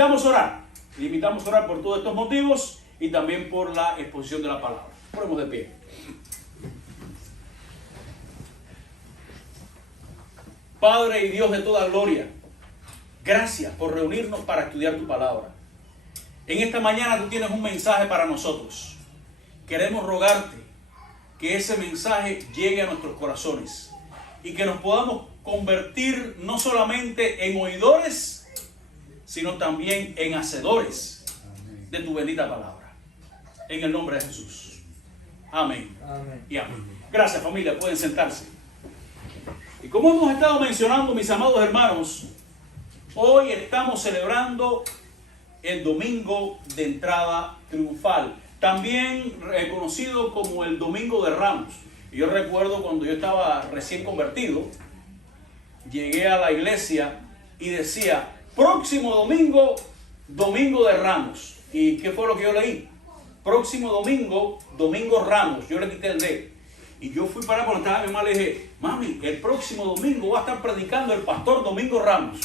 invitamos a orar. Le invitamos a orar por todos estos motivos y también por la exposición de la palabra. Ponemos de pie. Padre y Dios de toda gloria, gracias por reunirnos para estudiar tu palabra. En esta mañana tú tienes un mensaje para nosotros. Queremos rogarte que ese mensaje llegue a nuestros corazones y que nos podamos convertir no solamente en oidores, sino también en hacedores de tu bendita palabra. En el nombre de Jesús. Amén. Amén. Y amén. Gracias, familia. Pueden sentarse. Y como hemos estado mencionando, mis amados hermanos, hoy estamos celebrando el domingo de entrada triunfal, también conocido como el Domingo de Ramos. Yo recuerdo cuando yo estaba recién convertido, llegué a la iglesia y decía, próximo domingo, Domingo de Ramos. ¿Y qué fue lo que yo leí? Próximo domingo, Domingo Ramos. Yo le quité el D. Y yo fui para cuando estaba mi mamá, le dije, mami, el próximo domingo va a estar predicando el pastor Domingo Ramos.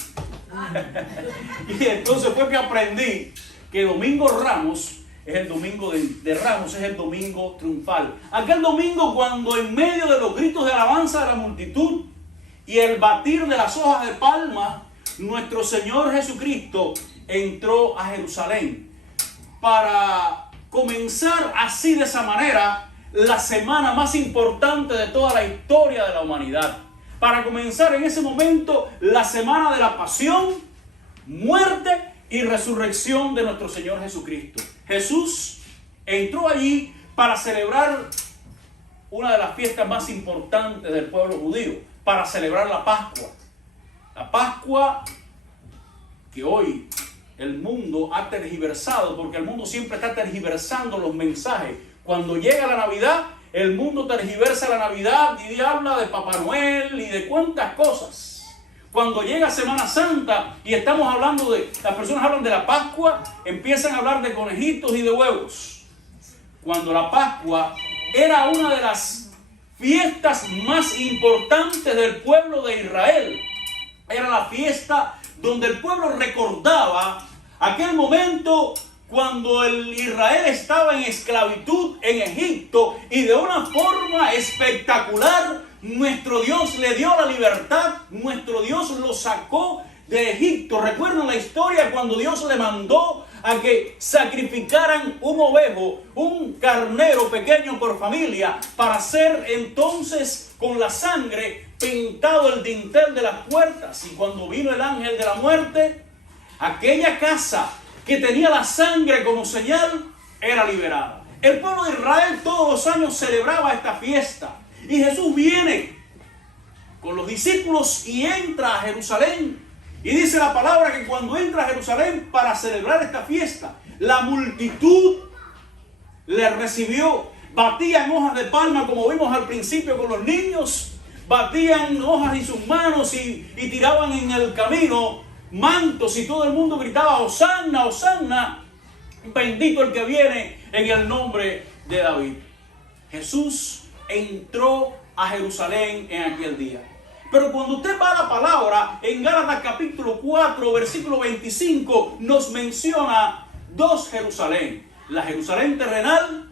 Y entonces fue que aprendí que Domingo Ramos es el domingo de Ramos, es el domingo triunfal. Aquel domingo cuando en medio de los gritos de alabanza de la multitud y el batir de las hojas de palma, nuestro Señor Jesucristo entró a Jerusalén para comenzar así, de esa manera, la semana más importante de toda la historia de la humanidad. Para comenzar en ese momento la semana de la pasión, muerte y resurrección de nuestro Señor Jesucristo. Jesús entró allí para celebrar una de las fiestas más importantes del pueblo judío, para celebrar la Pascua. La Pascua que hoy el mundo ha tergiversado, porque el mundo siempre está tergiversando los mensajes. Cuando llega la Navidad, el mundo tergiversa la Navidad y habla de Papá Noel y de cuantas cosas. Cuando llega Semana Santa y estamos hablando las personas hablan de la Pascua, empiezan a hablar de conejitos y de huevos. Cuando la Pascua era una de las fiestas más importantes del pueblo de Israel. Era la fiesta donde el pueblo recordaba aquel momento cuando el Israel estaba en esclavitud en Egipto y de una forma espectacular nuestro Dios le dio la libertad, nuestro Dios lo sacó de Egipto. ¿Recuerdan la historia cuando Dios le mandó a que sacrificaran un ovejo, un carnero pequeño por familia, para hacer entonces con la sangre pintado el dintel de las puertas? Y cuando vino el ángel de la muerte, aquella casa que tenía la sangre como señal era liberada. El pueblo de Israel todos los años celebraba esta fiesta. Y Jesús viene con los discípulos y entra a Jerusalén. Y dice la palabra que cuando entra a Jerusalén para celebrar esta fiesta, la multitud le recibió. Batían hojas de palma como vimos al principio con los niños. Batían hojas en sus manos y tiraban en el camino mantos y todo el mundo gritaba, Hosanna, Hosanna, bendito el que viene en el nombre de David. Jesús entró a Jerusalén en aquel día. Pero cuando usted va a la palabra, en Gálatas capítulo 4, versículo 25, nos menciona dos Jerusalén. La Jerusalén terrenal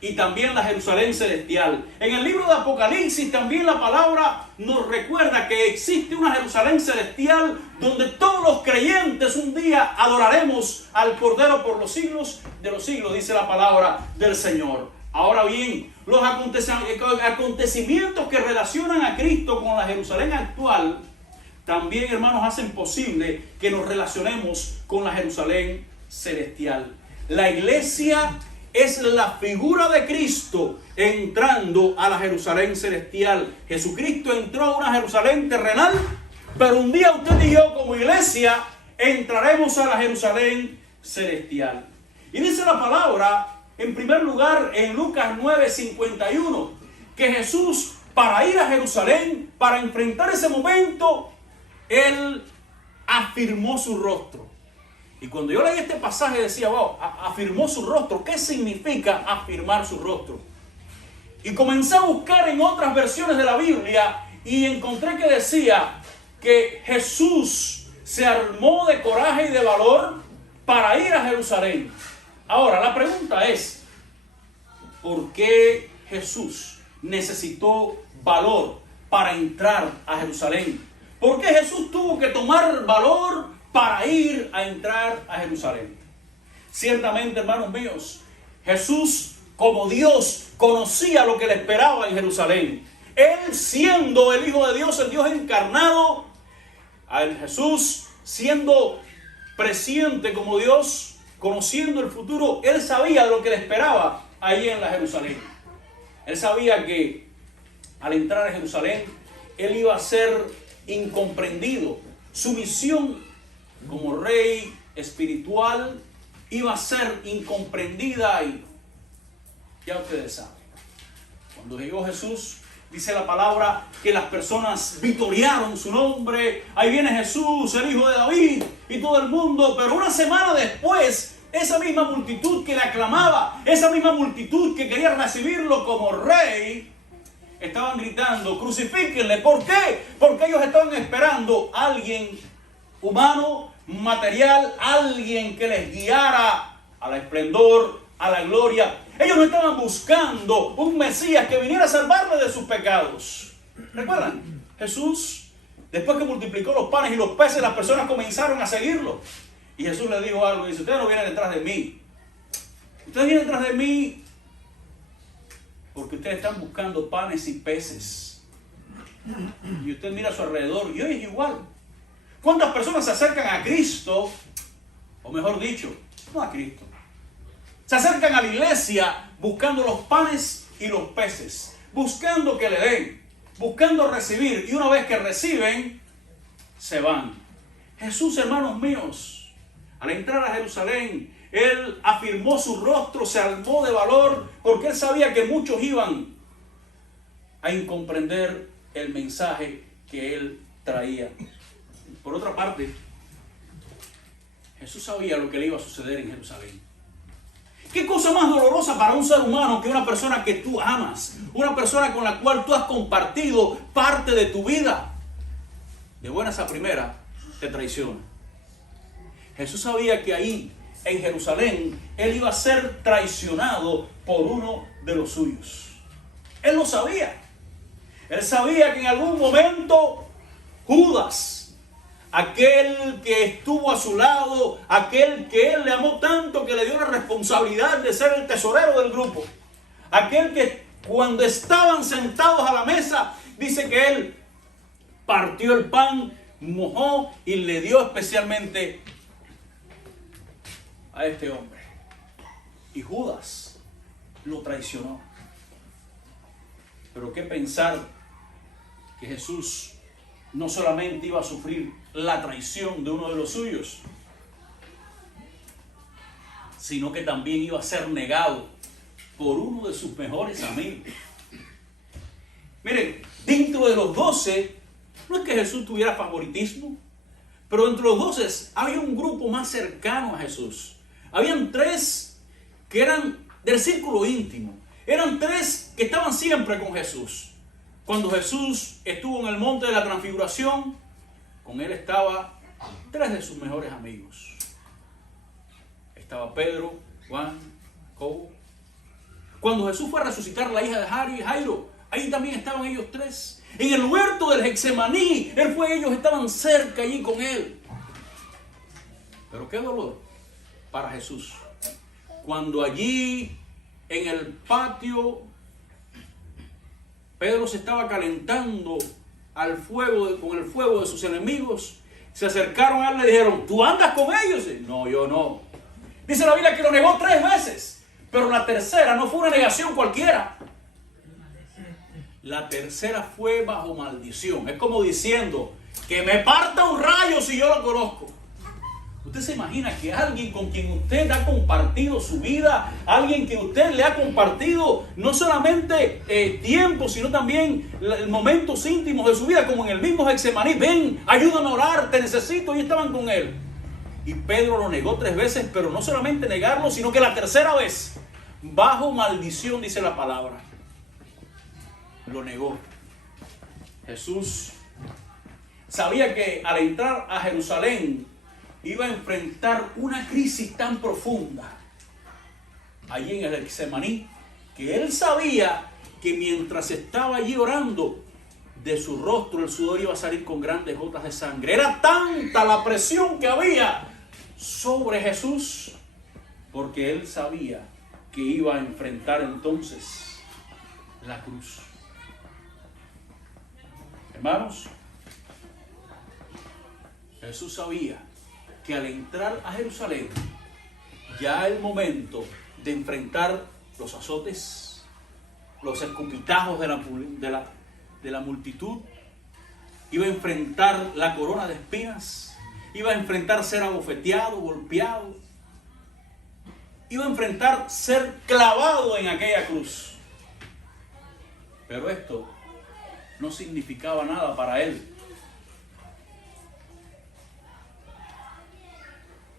y también la Jerusalén celestial. En el libro de Apocalipsis también la palabra nos recuerda que existe una Jerusalén celestial donde todos los creyentes un día adoraremos al Cordero por los siglos de los siglos, dice la palabra del Señor. Ahora bien, los acontecimientos que relacionan a Cristo con la Jerusalén actual también, hermanos, hacen posible que nos relacionemos con la Jerusalén celestial. La iglesia es la figura de Cristo entrando a la Jerusalén celestial. Jesucristo entró a una Jerusalén terrenal, pero un día usted y yo como iglesia entraremos a la Jerusalén celestial. Y dice la palabra, en primer lugar, en Lucas 9:51, que Jesús, para ir a Jerusalén, para enfrentar ese momento, Él afirmó su rostro. Y cuando yo leí este pasaje decía, wow, afirmó su rostro. ¿Qué significa afirmar su rostro? Y comencé a buscar en otras versiones de la Biblia y encontré que decía que Jesús se armó de coraje y de valor para ir a Jerusalén. Ahora, la pregunta es, ¿por qué Jesús necesitó valor para entrar a Jerusalén? ¿Por qué Jesús tuvo que tomar valor para ir a entrar a Jerusalén? Ciertamente, hermanos míos, Jesús, como Dios, conocía lo que le esperaba en Jerusalén. Él, siendo el Hijo de Dios, el Dios encarnado, al Jesús siendo presciente como Dios, conociendo el futuro, él sabía lo que le esperaba ahí en la Jerusalén. Él sabía que al entrar a Jerusalén, él iba a ser incomprendido. Su misión como rey espiritual iba a ser incomprendida y ya ustedes saben. Cuando llegó Jesús, dice la palabra que las personas vitorearon su nombre. Ahí viene Jesús, el Hijo de David, y todo el mundo. Pero una semana después, esa misma multitud que le aclamaba, esa misma multitud que quería recibirlo como rey, estaban gritando, crucifíquenle. ¿Por qué? Porque ellos estaban esperando a alguien humano, material, alguien que les guiara al esplendor, a la gloria. Ellos no estaban buscando un Mesías que viniera a salvarles de sus pecados. ¿Recuerdan? Jesús, después que multiplicó los panes y los peces, las personas comenzaron a seguirlo. Y Jesús les dijo algo, dice, ustedes no vienen detrás de mí. Ustedes vienen detrás de mí porque ustedes están buscando panes y peces. Y usted mira a su alrededor y hoy es igual. ¿Cuántas personas se acercan a Cristo? O mejor dicho, no a Cristo. Se acercan a la iglesia buscando los panes y los peces, buscando que le den, buscando recibir, y una vez que reciben, se van. Jesús, hermanos míos, al entrar a Jerusalén, él afirmó su rostro, se armó de valor, porque él sabía que muchos iban a incomprender el mensaje que él traía. Por otra parte, Jesús sabía lo que le iba a suceder en Jerusalén. ¿Qué cosa más dolorosa para un ser humano que una persona que tú amas? Una persona con la cual tú has compartido parte de tu vida. De buenas a primera te traiciona. Jesús sabía que ahí, en Jerusalén, él iba a ser traicionado por uno de los suyos. Él lo sabía. Él sabía que en algún momento Judas, aquel que estuvo a su lado, aquel que él le amó tanto que le dio la responsabilidad de ser el tesorero del grupo, aquel que cuando estaban sentados a la mesa, dice que él partió el pan, mojó y le dio especialmente a este hombre. Y Judas lo traicionó. Pero qué pensar que Jesús no solamente iba a sufrir la traición de uno de los suyos, sino que también iba a ser negado por uno de sus mejores amigos. Miren, dentro de los 12, no es que Jesús tuviera favoritismo, pero entre los 12 había un grupo más cercano a Jesús. Habían 3 que eran del círculo íntimo. Eran 3 que estaban siempre con Jesús. Cuando Jesús estuvo en el monte de la transfiguración, con él estaba 3 de sus mejores amigos. Estaba Pedro, Juan, Jacobo. Cuando Jesús fue a resucitar la hija de Jairo, ahí también estaban ellos 3. En el huerto del Getsemaní, ellos estaban cerca allí con él. Pero qué dolor para Jesús. Cuando allí en el patio Pedro se estaba calentando al fuego, con el fuego de sus enemigos, se acercaron a él y le dijeron, ¿tú andas con ellos? No, yo no. Dice la Biblia que lo negó 3 veces, pero la tercera no fue una negación cualquiera. La tercera fue bajo maldición. Es como diciendo, que me parta un rayo si yo lo conozco. Usted se imagina que alguien con quien usted ha compartido su vida, alguien que usted le ha compartido no solamente tiempo, sino también momentos íntimos de su vida, como en el mismo Getsemaní, ven, ayúdame a orar, te necesito, y estaban con él. Y Pedro lo negó 3 veces, pero no solamente negarlo, sino que la tercera vez, bajo maldición, dice la palabra, lo negó. Jesús sabía que al entrar a Jerusalén, iba a enfrentar una crisis tan profunda allí en el Getsemaní, que él sabía que mientras estaba allí orando, de su rostro el sudor iba a salir con grandes gotas de sangre. Era tanta la presión que había sobre Jesús, porque él sabía que iba a enfrentar entonces la cruz. Hermanos, Jesús sabía que al entrar a Jerusalén, ya el momento de enfrentar los azotes, los escupitajos de la multitud, iba a enfrentar la corona de espinas, iba a enfrentar ser abofeteado, golpeado, iba a enfrentar ser clavado en aquella cruz. Pero esto no significaba nada para él.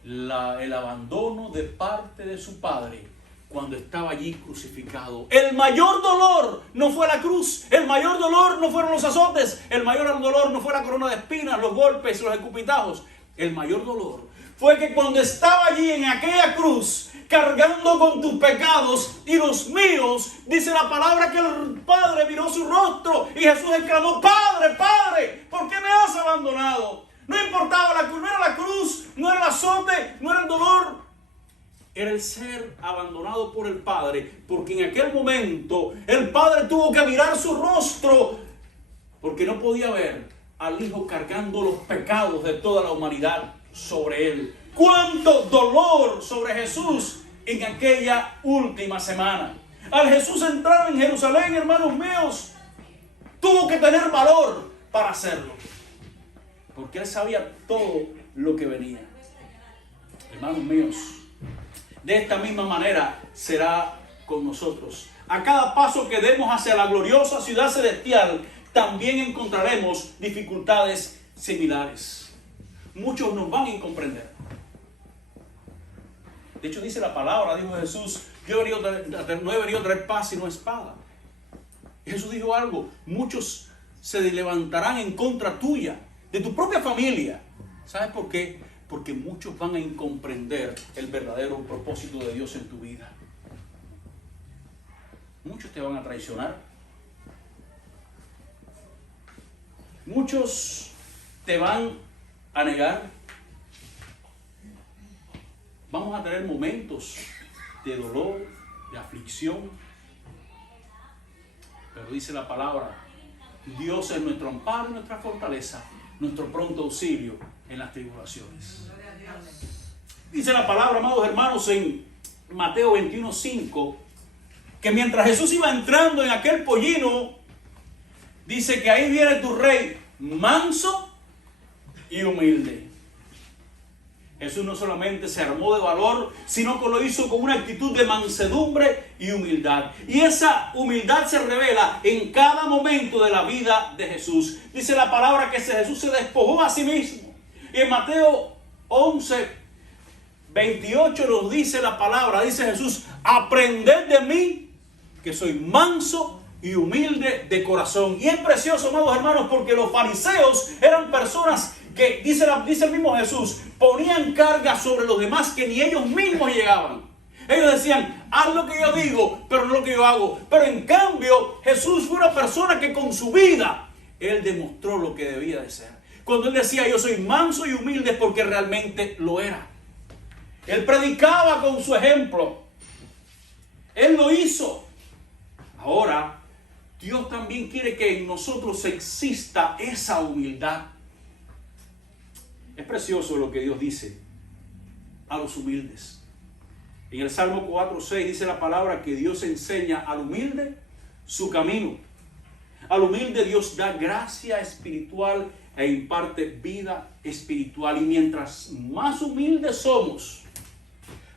El abandono de parte de su padre cuando estaba allí crucificado. El mayor dolor no fue la cruz, el mayor dolor no fueron los azotes, el mayor dolor no fue la corona de espinas, los golpes, los escupitajos. El mayor dolor fue que cuando estaba allí en aquella cruz, cargando con tus pecados y los míos, dice la palabra que el Padre miró su rostro y Jesús exclamó: Padre, Padre, ¿por qué me has abandonado? No importaba la cruz, no era la cruz, no era el azote, no era el dolor. Era el ser abandonado por el Padre, porque en aquel momento el Padre tuvo que mirar su rostro, porque no podía ver al Hijo cargando los pecados de toda la humanidad sobre él. ¡Cuánto dolor sobre Jesús en aquella última semana! Al Jesús entrar en Jerusalén, hermanos míos, tuvo que tener valor para hacerlo, porque él sabía todo lo que venía. Hermanos míos, de esta misma manera será con nosotros. A cada paso que demos hacia la gloriosa ciudad celestial, también encontraremos dificultades similares. Muchos nos van a incomprender. De hecho, dice la palabra, dijo Jesús: no he venido a traer paz sino espada. Jesús dijo algo: muchos se levantarán en contra tuya, de tu propia familia. ¿Sabes por qué? Porque muchos van a incomprender el verdadero propósito de Dios en tu vida. Muchos te van a traicionar. Muchos te van a negar. Vamos a tener momentos de dolor, de aflicción. Pero dice la palabra: Dios es nuestro amparo y nuestra fortaleza, nuestro pronto auxilio en las tribulaciones. Dice la palabra, amados hermanos, en Mateo 21:5, que mientras Jesús iba entrando en aquel pollino, dice que ahí viene tu rey, manso y humilde. Jesús no solamente se armó de valor, sino que lo hizo con una actitud de mansedumbre y humildad. Y esa humildad se revela en cada momento de la vida de Jesús. Dice la palabra que Jesús se despojó a sí mismo. Y en Mateo 11:28 nos dice la palabra, dice Jesús: aprended de mí, que soy manso y humilde de corazón. Y es precioso, amados hermanos, porque los fariseos eran personas que, dice el mismo Jesús, ponían carga sobre los demás que ni ellos mismos llegaban. Ellos decían: haz lo que yo digo, pero no lo que yo hago. Pero en cambio, Jesús fue una persona que con su vida, él demostró lo que debía de ser. Cuando él decía: yo soy manso y humilde, porque realmente lo era. Él predicaba con su ejemplo. Él lo hizo. Ahora, Dios también quiere que en nosotros exista esa humildad. Es precioso lo que Dios dice a los humildes. En el Salmo 4:6 dice la palabra que Dios enseña al humilde su camino. Al humilde Dios da gracia espiritual e imparte vida espiritual. Y mientras más humildes somos,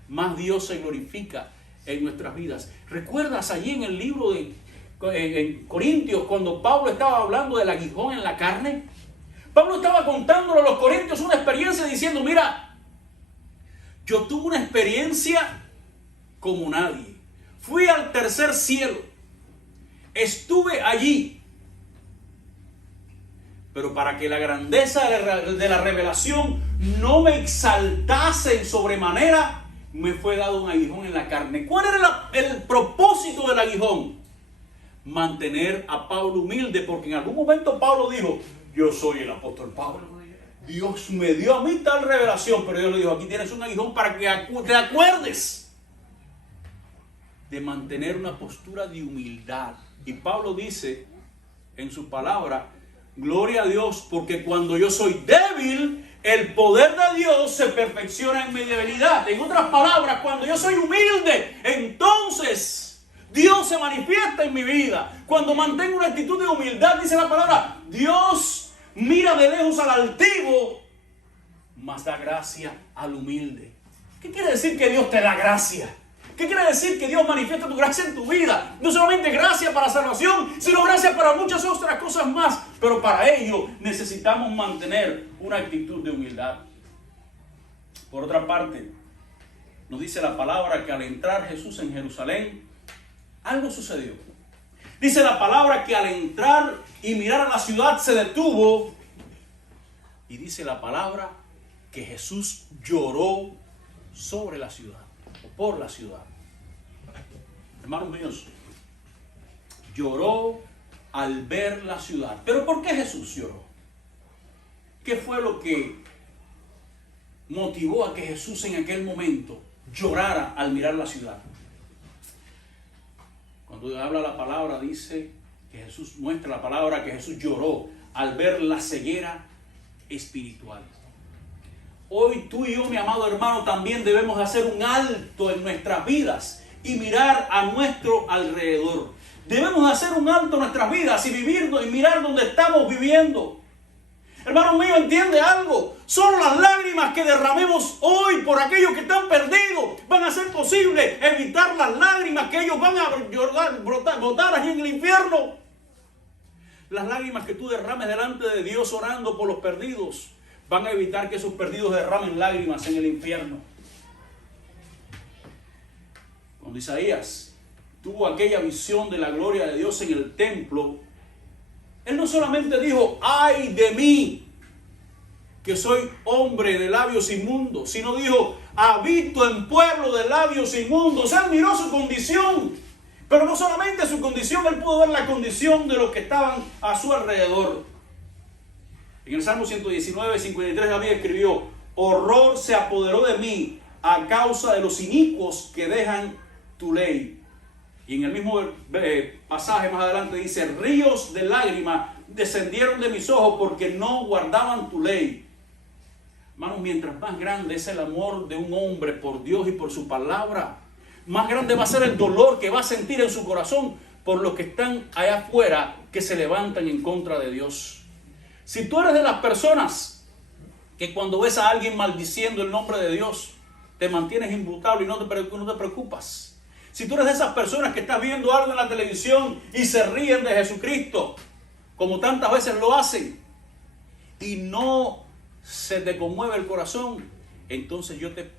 más Dios se glorifica en nuestras vidas. ¿Recuerdas allí en el libro en Corintios, cuando Pablo estaba hablando del aguijón en la carne? Pablo estaba contándole a los corintios una experiencia diciendo: mira, yo tuve una experiencia como nadie. Fui al tercer cielo. Estuve allí. Pero para que la grandeza de la revelación no me exaltase en sobremanera, me fue dado un aguijón en la carne. ¿Cuál era el propósito del aguijón? Mantener a Pablo humilde, porque en algún momento Pablo dijo, yo soy el apóstol Pablo. Dios me dio a mí tal revelación, pero Dios le dijo, aquí tienes un aguijón para que te acuerdes de mantener una postura de humildad. Y Pablo dice en su palabra, gloria a Dios, porque cuando yo soy débil, el poder de Dios se perfecciona en mi debilidad. En otras palabras, cuando yo soy humilde, entonces Dios se manifiesta en mi vida. Cuando mantengo una actitud de humildad, dice la palabra, Dios mira de lejos al altivo, mas da gracia al humilde. ¿Qué quiere decir que Dios te da gracia? ¿Qué quiere decir que Dios manifiesta tu gracia en tu vida? No solamente gracia para salvación, sino gracia para muchas otras cosas más. Pero para ello necesitamos mantener una actitud de humildad. Por otra parte, nos dice la palabra que al entrar Jesús en Jerusalén, algo sucedió. Dice la palabra que al entrar y mirar a la ciudad se detuvo. Y dice la palabra que Jesús lloró sobre la ciudad. Por la ciudad. Hermanos míos, lloró al ver la ciudad. ¿Pero por qué Jesús lloró? ¿Qué fue lo que motivó a que Jesús en aquel momento llorara al mirar la ciudad? Cuando habla la palabra, dice que Jesús, muestra la palabra que Jesús lloró al ver la ceguera espiritual. Hoy tú y yo, mi amado hermano, también debemos hacer un alto en nuestras vidas y mirar a nuestro alrededor. Debemos hacer un alto en nuestras vidas y mirar donde estamos viviendo. Hermano mío, entiende algo. Solo las lágrimas que derramemos hoy por aquellos que están perdidos van a hacer posible evitar las lágrimas que ellos van a botar allí en el infierno. Las lágrimas que tú derrames delante de Dios orando por los perdidos van a evitar que esos perdidos derramen lágrimas en el infierno. Cuando Isaías tuvo aquella visión de la gloria de Dios en el templo, él no solamente dijo, ay de mí, que soy hombre de labios inmundos, sino dijo, habito en pueblo de labios inmundos. Él miró su condición, pero no solamente su condición, él pudo ver la condición de los que estaban a su alrededor. En el Salmo 119, 53, David escribió, horror se apoderó de mí a causa de los inicuos que dejan tu ley. Y en el mismo pasaje más adelante dice, ríos de lágrimas descendieron de mis ojos porque no guardaban tu ley. Hermanos, mientras más grande es el amor de un hombre por Dios y por su palabra, más grande va a ser el dolor que va a sentir en su corazón por los que están allá afuera que se levantan en contra de Dios. Si tú eres de las personas que cuando ves a alguien maldiciendo el nombre de Dios, te mantienes imputable y no te preocupas. Si tú eres de esas personas que estás viendo algo en la televisión y se ríen de Jesucristo, como tantas veces lo hacen, y no se te conmueve el corazón, entonces yo te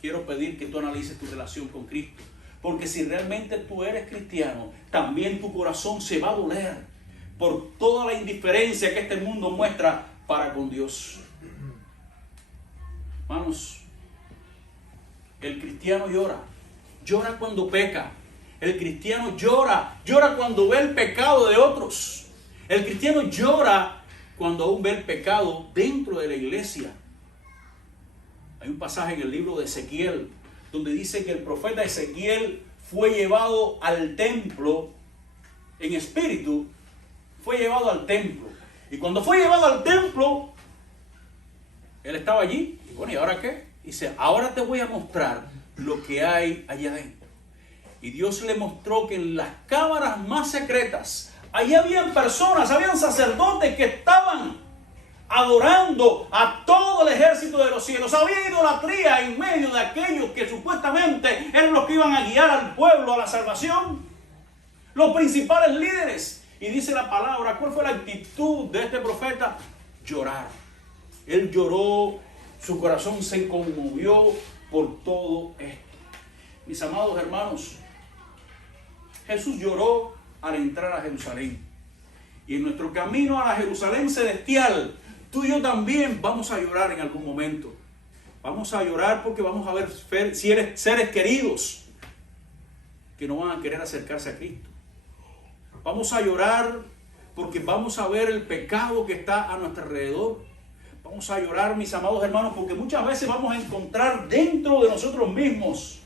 quiero pedir que tú analices tu relación con Cristo. Porque si realmente tú eres cristiano, también tu corazón se va a doler por toda la indiferencia que este mundo muestra para con Dios. Hermanos, el cristiano llora cuando peca. El cristiano llora cuando ve el pecado de otros. El cristiano llora cuando aún ve el pecado dentro de la iglesia. Hay un pasaje en el libro de Ezequiel donde dice que el profeta Ezequiel fue llevado al templo en espíritu. Fue llevado al templo. Y cuando fue llevado al templo, él estaba allí. Y bueno, ¿y ahora qué? Dice, ahora te voy a mostrar lo que hay allá adentro. Y Dios le mostró que en las cámaras más secretas, allí habían personas, habían sacerdotes que estaban adorando a todo el ejército de los cielos. Había idolatría en medio de aquellos que supuestamente eran los que iban a guiar al pueblo a la salvación. Los principales líderes. Y dice la palabra, ¿cuál fue la actitud de este profeta? Llorar. Él lloró, su corazón se conmovió por todo esto. Mis amados hermanos, Jesús lloró al entrar a Jerusalén. Y en nuestro camino a la Jerusalén celestial, tú y yo también vamos a llorar en algún momento. Vamos a llorar porque vamos a ver seres queridos que no van a querer acercarse a Cristo. Vamos a llorar porque vamos a ver el pecado que está a nuestro alrededor. Vamos a llorar, mis amados hermanos, porque muchas veces vamos a encontrar dentro de nosotros mismos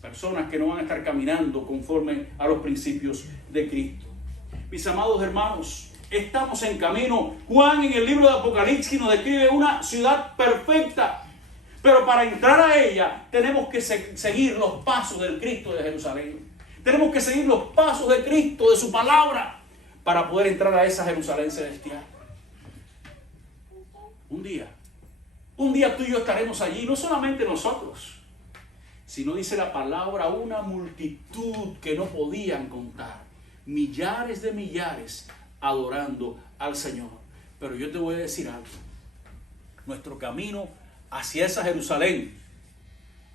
personas que no van a estar caminando conforme a los principios de Cristo. Mis amados hermanos, estamos en camino. Juan en el libro de Apocalipsis nos describe una ciudad perfecta, pero para entrar a ella tenemos que seguir los pasos del Cristo de Jerusalén. Tenemos que seguir los pasos de Cristo, de su palabra, para poder entrar a esa Jerusalén celestial. Un día tú y yo estaremos allí, no solamente nosotros, sino dice la palabra, una multitud que no podían contar, millares de millares adorando al Señor. Pero yo te voy a decir algo, nuestro camino hacia esa Jerusalén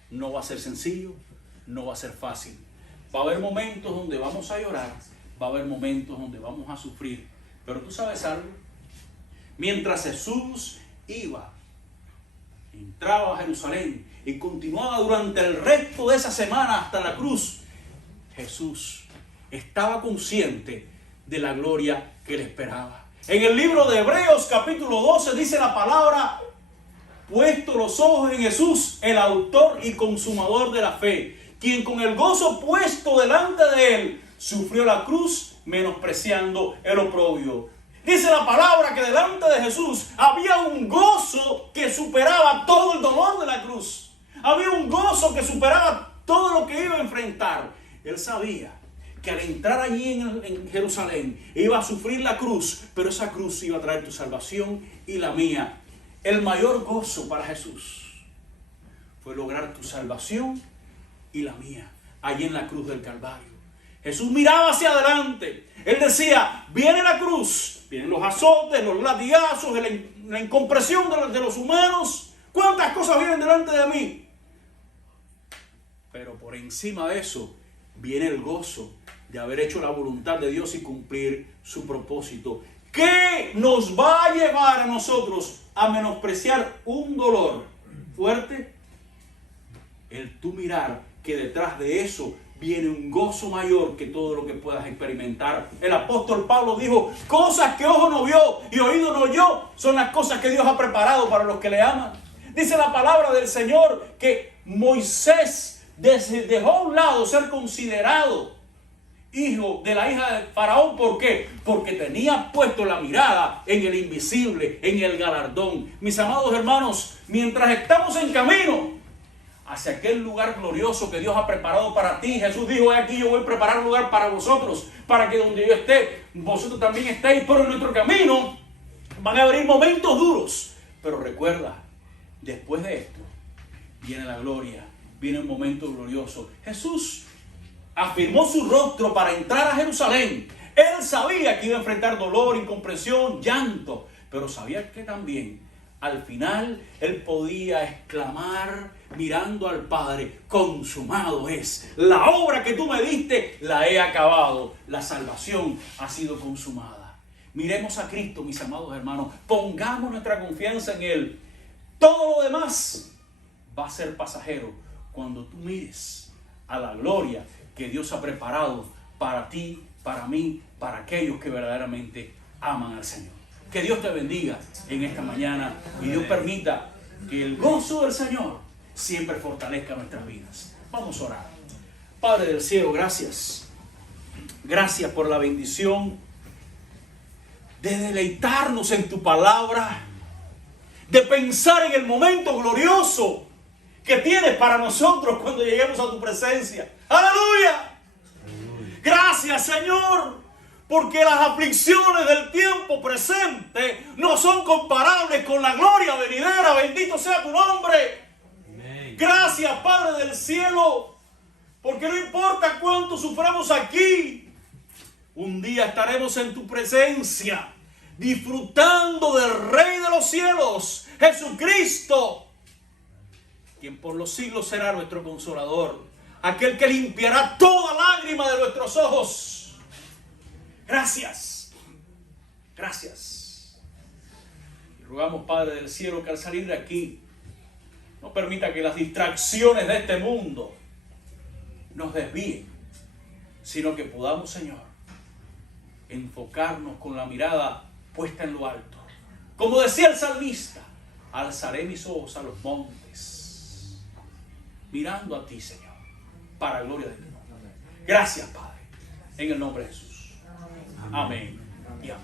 no va a ser sencillo, no va a ser fácil. Va a haber momentos donde vamos a llorar, va a haber momentos donde vamos a sufrir, pero tú sabes algo, mientras Jesús entraba a Jerusalén y continuaba durante el resto de esa semana hasta la cruz, Jesús estaba consciente de la gloria que le esperaba. En el libro de Hebreos capítulo 12 dice la palabra, puesto los ojos en Jesús, el autor y consumador de la fe, quien con el gozo puesto delante de él sufrió la cruz, menospreciando el oprobio. Dice la palabra que delante de Jesús había un gozo que superaba todo el dolor de la cruz. Había un gozo que superaba todo lo que iba a enfrentar. Él sabía que al entrar allí en Jerusalén iba a sufrir la cruz, pero esa cruz iba a traer tu salvación y la mía. El mayor gozo para Jesús fue lograr tu salvación y la mía, allí en la cruz del Calvario. Jesús miraba hacia adelante. Él decía, viene la cruz, vienen los azotes, los latigazos, la incompresión de los humanos. ¿Cuántas cosas vienen delante de mí? Pero por encima de eso viene el gozo de haber hecho la voluntad de Dios y cumplir su propósito. ¿Qué nos va a llevar a nosotros a menospreciar un dolor fuerte? El tú mirar que detrás de eso viene un gozo mayor que todo lo que puedas experimentar. El apóstol Pablo dijo, cosas que ojo no vio y oído no oyó, son las cosas que Dios ha preparado para los que le aman. Dice la palabra del Señor que Moisés dejó a un lado ser considerado hijo de la hija de Faraón. ¿Por qué? Porque tenía puesto la mirada en el invisible, en el galardón. Mis amados hermanos, mientras estamos en camino hacia aquel lugar glorioso que Dios ha preparado para ti, Jesús dijo, aquí yo voy a preparar un lugar para vosotros, para que donde yo esté, vosotros también estéis. Pero en nuestro camino van a haber momentos duros, pero recuerda, después de esto viene la gloria, viene un momento glorioso. Jesús afirmó su rostro para entrar a Jerusalén. Él sabía que iba a enfrentar dolor, incomprensión, llanto, pero sabía que también al final él podía exclamar mirando al Padre, consumado es. La obra que tú me diste la he acabado. La salvación ha sido consumada. Miremos a Cristo, mis amados hermanos. Pongamos nuestra confianza en Él. Todo lo demás va a ser pasajero cuando tú mires a la gloria que Dios ha preparado para ti, para mí, para aquellos que verdaderamente aman al Señor. Que Dios te bendiga en esta mañana y Dios permita que el gozo del Señor siempre fortalezca nuestras vidas. Vamos a orar. Padre del cielo, gracias. Gracias por la bendición de deleitarnos en tu palabra, de pensar en el momento glorioso que tienes para nosotros cuando lleguemos a tu presencia. ¡Aleluya! Gracias, Señor, porque las aflicciones del tiempo presente no son comparables con la gloria venidera. Bendito sea tu nombre. Amén. Gracias, Padre del cielo, porque no importa cuánto suframos aquí, un día estaremos en tu presencia, disfrutando del Rey de los cielos, Jesucristo, quien por los siglos será nuestro consolador, aquel que limpiará toda lágrima de nuestros ojos. Gracias. Gracias. Y rogamos, Padre del cielo, que al salir de aquí no permita que las distracciones de este mundo nos desvíen, sino que podamos, Señor, enfocarnos con la mirada puesta en lo alto. Como decía el salmista, alzaré mis ojos a los montes, mirando a ti, Señor, para gloria de ti. Gracias, Padre, en el nombre de Jesús. Amén y amén.